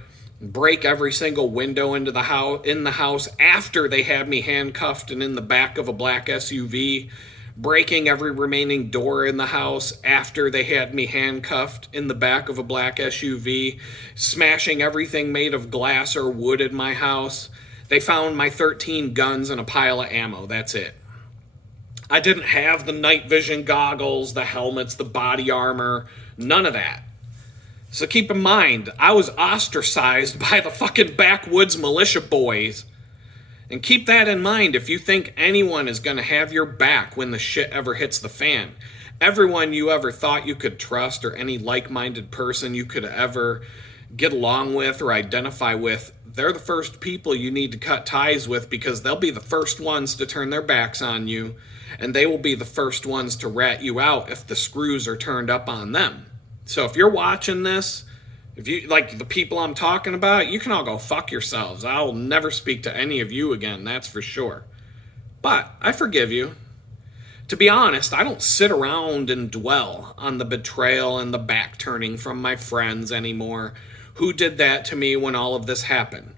break every single window in the house after they had me handcuffed and in the back of a black SUV, breaking every remaining door in the house after they had me handcuffed in the back of a black SUV, smashing everything made of glass or wood in my house. They found my 13 guns and a pile of ammo. That's it. I didn't have the night vision goggles, the helmets, the body armor, none of that. So keep in mind, I was ostracized by the fucking backwoods militia boys. And keep that in mind if you think anyone is going to have your back when the shit ever hits the fan. Everyone you ever thought you could trust, or any like-minded person you could ever get along with or identify with, they're the first people you need to cut ties with, because they'll be the first ones to turn their backs on you, and they will be the first ones to rat you out if the screws are turned up on them. So if you're watching this, if you like the people I'm talking about, you can all go fuck yourselves. I'll never speak to any of you again, that's for sure. But I forgive you. To be honest, I don't sit around and dwell on the betrayal and the back turning from my friends anymore. Who did that to me when all of this happened?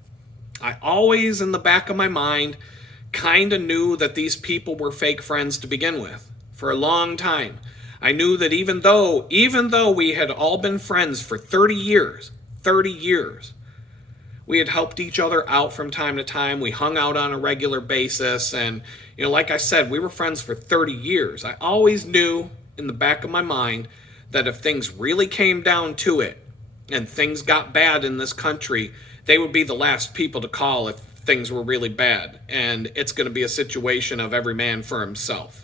I always, in the back of my mind, kind of knew that these people were fake friends to begin with. For a long time, I knew that even though we had all been friends for 30 years, we had helped each other out from time to time. We hung out on a regular basis. And, like I said, we were friends for 30 years. I always knew in the back of my mind that if things really came down to it and things got bad in this country, they would be the last people to call if things were really bad. And it's going to be a situation of every man for himself.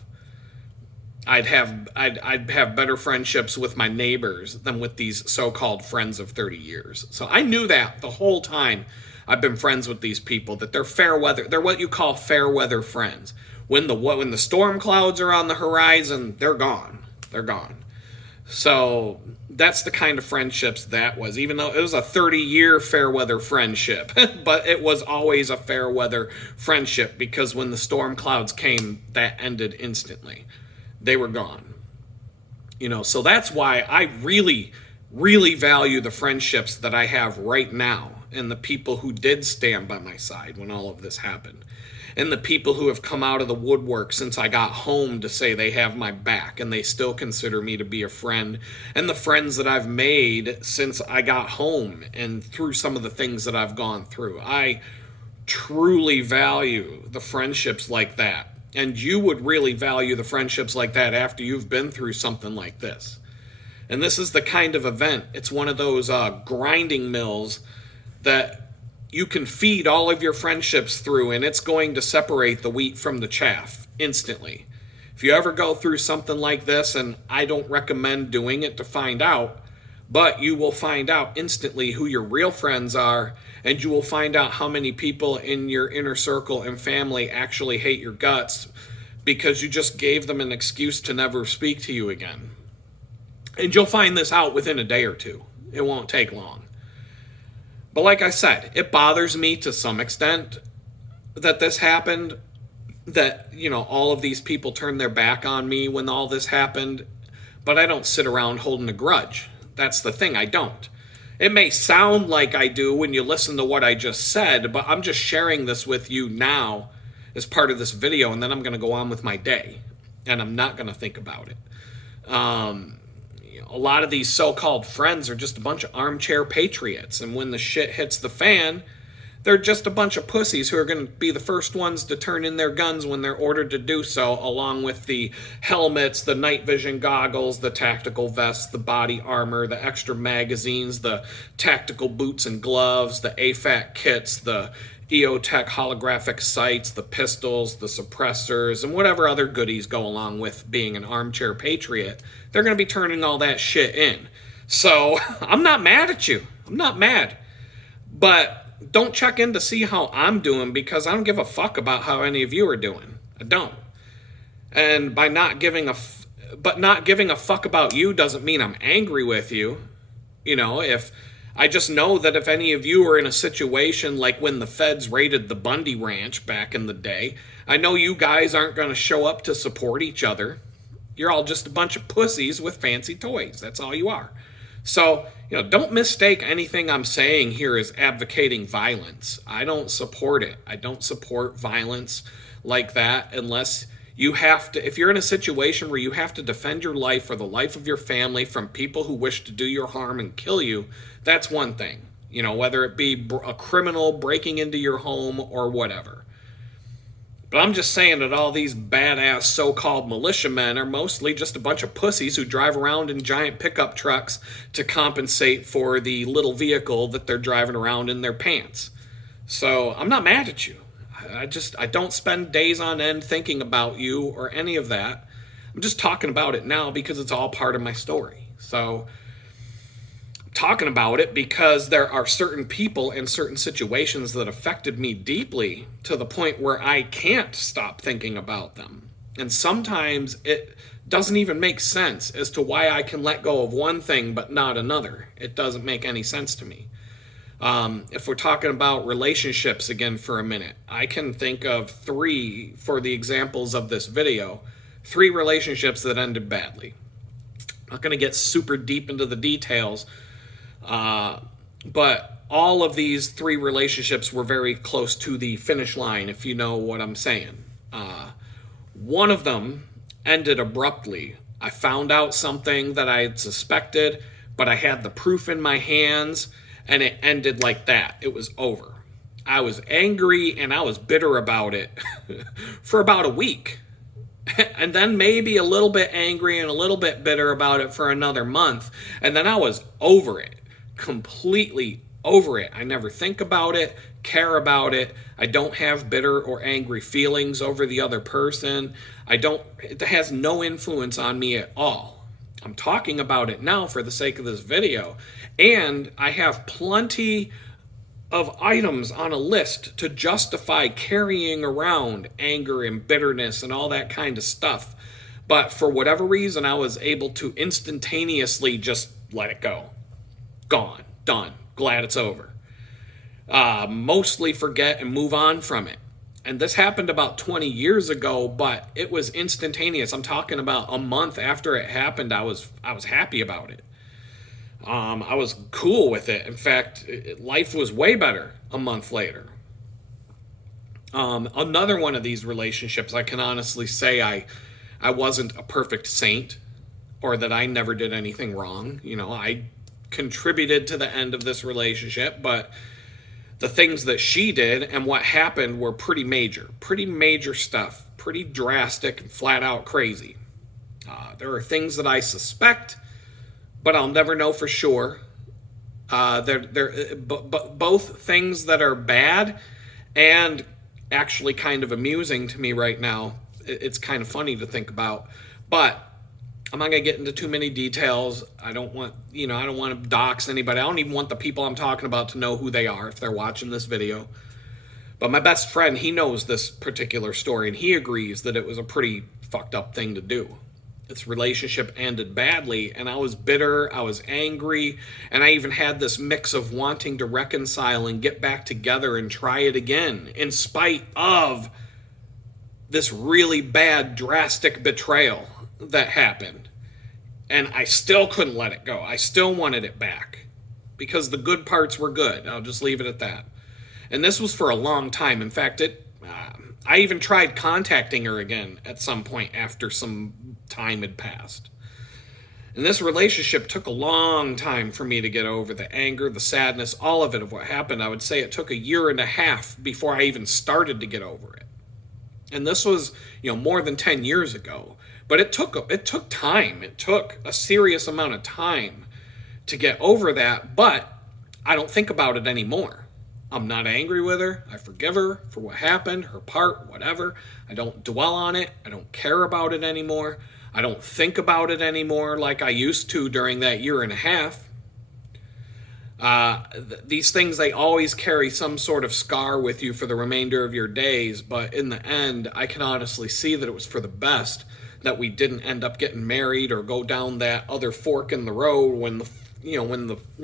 I'd have better friendships with my neighbors than with these so-called friends of 30 years. So I knew that the whole time I've been friends with these people, that they're fair weather. They're what you call fair weather friends. When the storm clouds are on the horizon, they're gone. They're gone. So that's the kind of friendships that was, even though it was a 30-year fair weather friendship, but it was always a fair weather friendship, because when the storm clouds came, that ended instantly. They were gone. So that's why I really, really value the friendships that I have right now, and the people who did stand by my side when all of this happened, and the people who have come out of the woodwork since I got home to say they have my back and they still consider me to be a friend, and the friends that I've made since I got home and through some of the things that I've gone through. I truly value the friendships like that. And you would really value the friendships like that after you've been through something like this. And this is the kind of event, it's one of those grinding mills that you can feed all of your friendships through, and it's going to separate the wheat from the chaff instantly. If you ever go through something like this, and I don't recommend doing it to find out, but you will find out instantly who your real friends are, and you will find out how many people in your inner circle and family actually hate your guts because you just gave them an excuse to never speak to you again. And you'll find this out within a day or two. It won't take long. But like I said, it bothers me to some extent that this happened, that, all of these people turned their back on me when all this happened, but I don't sit around holding a grudge. That's the thing, I don't. It may sound like I do when you listen to what I just said, but I'm just sharing this with you now as part of this video, and then I'm going to go on with my day, and I'm not going to think about it. A lot of these so-called friends are just a bunch of armchair patriots, and when the shit hits the fan, they're just a bunch of pussies who are going to be the first ones to turn in their guns when they're ordered to do so, along with the helmets, the night vision goggles, the tactical vests, the body armor, the extra magazines, the tactical boots and gloves, the AFAC kits, the EOTech holographic sights, the pistols, the suppressors, and whatever other goodies go along with being an armchair patriot. They're going to be turning all that shit in. So I'm not mad at you. I'm not mad. But don't check in to see how I'm doing, because I don't give a fuck about how any of you are doing. I don't. And by not giving a fuck about you doesn't mean I'm angry with you. If I just know that if any of you are in a situation like when the feds raided the Bundy Ranch back in the day, I know you guys aren't going to show up to support each other. You're all just a bunch of pussies with fancy toys. That's all you are. So, don't mistake anything I'm saying here as advocating violence. I don't support it. I don't support violence like that unless You have to, if you're in a situation where you have to defend your life or the life of your family from people who wish to do you harm and kill you, that's one thing. You know, whether it be a criminal breaking into your home or whatever. But I'm just saying that all these badass so-called militiamen are mostly just a bunch of pussies who drive around in giant pickup trucks to compensate for the little vehicle that they're driving around in their pants. So I'm not mad at you. I don't spend days on end thinking about you or any of that. I'm just talking about it now because it's all part of my story. So I'm talking about it because there are certain people and certain situations that affected me deeply to the point where I can't stop thinking about them. And sometimes it doesn't even make sense as to why I can let go of one thing but not another. It doesn't make any sense to me. If we're talking about relationships again for a minute, I can think of 3, for the examples of this video, 3 relationships that ended badly. I'm not going to get super deep into the details, but all of these 3 relationships were very close to the finish line, if you know what I'm saying. One of them ended abruptly. I found out something that I had suspected, but I had the proof in my hands, and it ended like that. It was over. I was angry and I was bitter about it for about a week. And then maybe a little bit angry and a little bit bitter about it for another month. And then I was over it. Completely over it. I never think about it, care about it. I don't have bitter or angry feelings over the other person. It has no influence on me at all. I'm talking about it now for the sake of this video. And I have plenty of items on a list to justify carrying around anger and bitterness and all that kind of stuff. But for whatever reason, I was able to instantaneously just let it go. Gone. Done. Glad it's over. Mostly forget and move on from it. And this happened about 20 years ago, but it was instantaneous. I'm talking about a month after it happened, I was happy about it. I was cool with it. In fact, life was way better a month later. Another one of these relationships, I can honestly say I wasn't a perfect saint, or that I never did anything wrong. You know, I contributed to the end of this relationship, but the things that she did and what happened were pretty major stuff, pretty drastic and flat out crazy. There are things that I suspect, but I'll never know for sure. Both things that are bad and actually kind of amusing to me right now. It's kind of funny to think about, but I'm not going to get into too many details. I don't want to dox anybody. I don't even want the people I'm talking about to know who they are if they're watching this video. But my best friend, he knows this particular story, and he agrees that it was a pretty fucked up thing to do. This relationship ended badly, and I was bitter, I was angry, and I even had this mix of wanting to reconcile and get back together and try it again, in spite of this really bad, drastic betrayal that happened. And I still couldn't let it go. I still wanted it back because the good parts were good. I'll just leave it at that. And this was for a long time. In fact, I even tried contacting her again at some point after some time had passed. And this relationship took a long time for me to get over the anger, the sadness, all of it of what happened. I would say it took 1.5 years before I even started to get over it. And this was, more than 10 years ago. But it took time. It took a serious amount of time to get over that, but I don't think about it anymore. I'm not angry with her. I forgive her for what happened, her part, whatever. I don't dwell on it. I don't care about it anymore. I don't think about it anymore like I used to during that 1.5 years. These things, they always carry some sort of scar with you for the remainder of your days, but in the end, I can honestly see that it was for the best that we didn't end up getting married or go down that other fork in the road when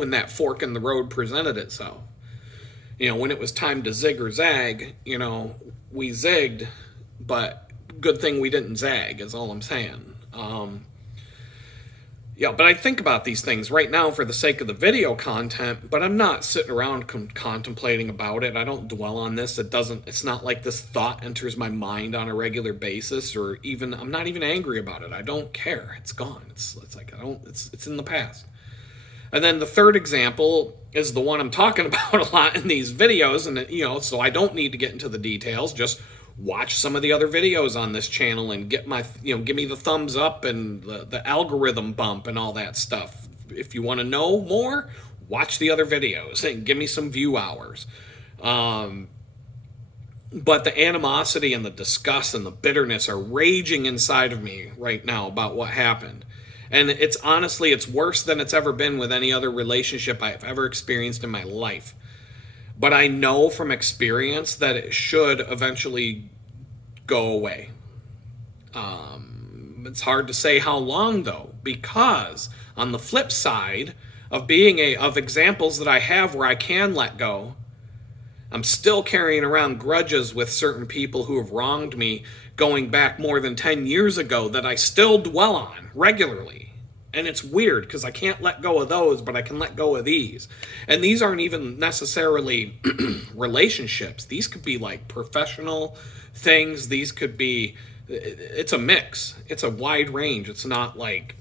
that fork in the road presented itself. When it was time to zig or zag, we zigged, but good thing we didn't zag is all I'm saying. Yeah, but I think about these things right now for the sake of the video content, but I'm not sitting around contemplating about it. I don't dwell on this. It's not like this thought enters my mind on a regular basis, or even, I'm not even angry about it. I don't care. It's gone. It's like, it's in the past. And then the third example is the one I'm talking about a lot in these videos, and so I don't need to get into the details. Just watch some of the other videos on this channel and give me the thumbs up and the algorithm bump and all that stuff. If you want to know more, watch the other videos and give me some view hours. But the animosity and the disgust and the bitterness are raging inside of me right now about what happened. And it's worse than it's ever been with any other relationship I've ever experienced in my life. But I know from experience that it should eventually go away. It's hard to say how long, though, because on the flip side of of examples that I have where I can let go, I'm still carrying around grudges with certain people who have wronged me going back more than 10 years ago that I still dwell on regularly. And it's weird because I can't let go of those, but I can let go of these. And these aren't even necessarily relationships. These could be like professional things. These could be, it's a mix. It's a wide range. It's not like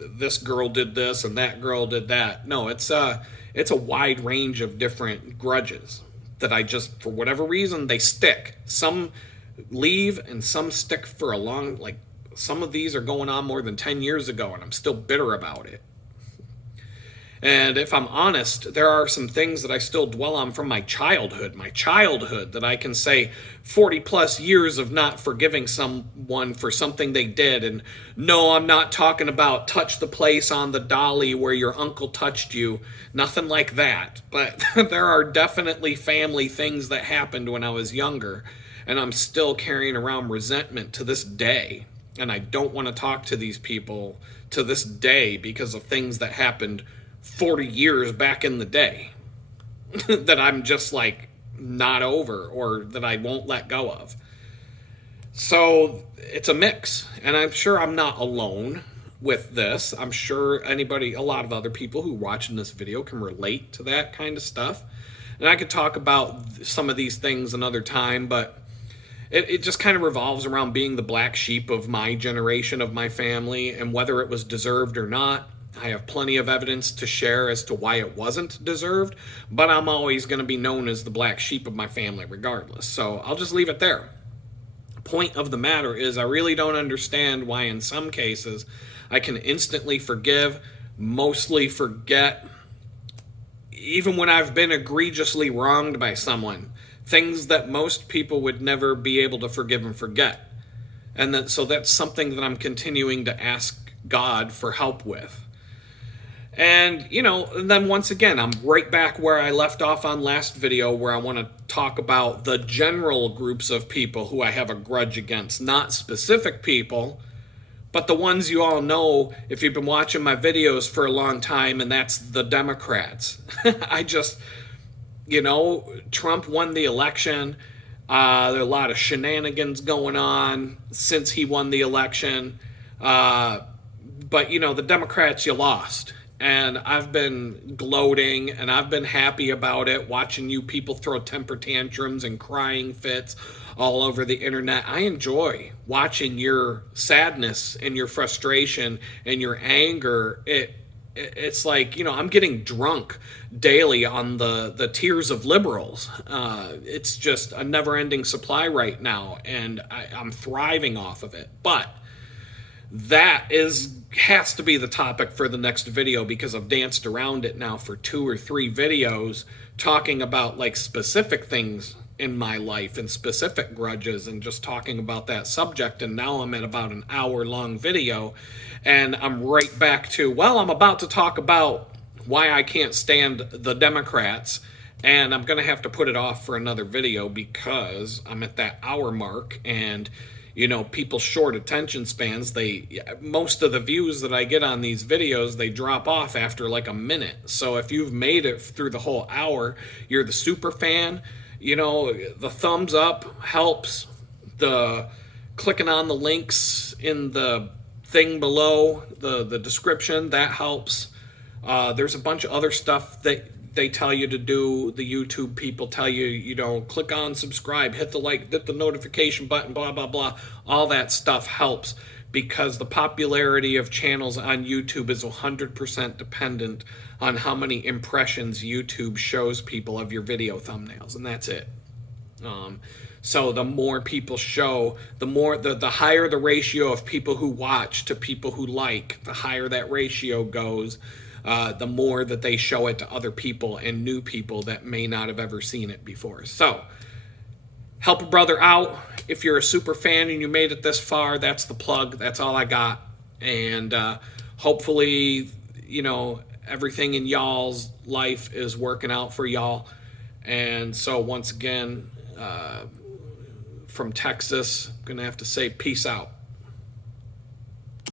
this girl did this and that girl did that. No, it's a wide range of different grudges that I just, for whatever reason, they stick. Some leave and some stick for a long, like, some of these are going on more than 10 years ago, and I'm still bitter about it. And if I'm honest, there are some things that I still dwell on from my childhood that I can say 40 plus years of not forgiving someone for something they did. And no, I'm not talking about touch the place on the dolly where your uncle touched you, nothing like that. But there are definitely family things that happened when I was younger, and I'm still carrying around resentment to this day. And I don't want to talk to these people to this day because of things that happened 40 years back in the day that I'm just like not over, or that I won't let go of. So it's a mix, and I'm sure I'm not alone with this. I'm sure a lot of other people who watch in this video can relate to that kind of stuff. And I could talk about some of these things another time, but it just kind of revolves around being the black sheep of my generation, of my family, and whether it was deserved or not. I have plenty of evidence to share as to why it wasn't deserved, but I'm always going to be known as the black sheep of my family regardless. So I'll just leave it there. Point of the matter is, I really don't understand why in some cases I can instantly forgive, mostly forget, even when I've been egregiously wronged by someone. Things that most people would never be able to forgive and forget. And so that's something that I'm continuing to ask God for help with. And, and then once again, I'm right back where I left off on last video, where I want to talk about the general groups of people who I have a grudge against. Not specific people, but the ones you all know if you've been watching my videos for a long time, and that's the Democrats. Trump won the election. There are a lot of shenanigans going on since he won the election. But, the Democrats, you lost. And I've been gloating, and I've been happy about it, watching you people throw temper tantrums and crying fits all over the internet. I enjoy watching your sadness and your frustration and your anger. It's like, I'm getting drunk daily on the tears of liberals. It's just a never-ending supply right now, and I'm thriving off of it. But that has to be the topic for the next video, because I've danced around it now for 2 or 3 videos talking about like specific things in my life and specific grudges and just talking about that subject. And now I'm at about an hour-long video, and I'm right back to, I'm about to talk about why I can't stand the Democrats, and I'm going to have to put it off for another video because I'm at that hour mark, and people's short attention spans, most of the views that I get on these videos, they drop off after like a minute. So if you've made it through the whole hour, you're the super fan. The thumbs up helps. The clicking on the links in the thing below the description. That helps. There's a bunch of other stuff that they tell you to do. The YouTube people tell you, you know, click on subscribe, hit the like, hit the notification button, blah, blah, blah. All that stuff helps, because the popularity of channels on YouTube is 100% dependent on how many impressions YouTube shows people of your video thumbnails, and that's it. So the more people show, the higher the ratio of people who watch to people who like, the higher that ratio goes, the more that they show it to other people and new people that may not have ever seen it before. So help a brother out. If you're a super fan and you made it this far, that's the plug. That's all I got. And hopefully, you know, everything in y'all's life is working out for y'all. And so once again, from Texas, I'm going to have to say peace out.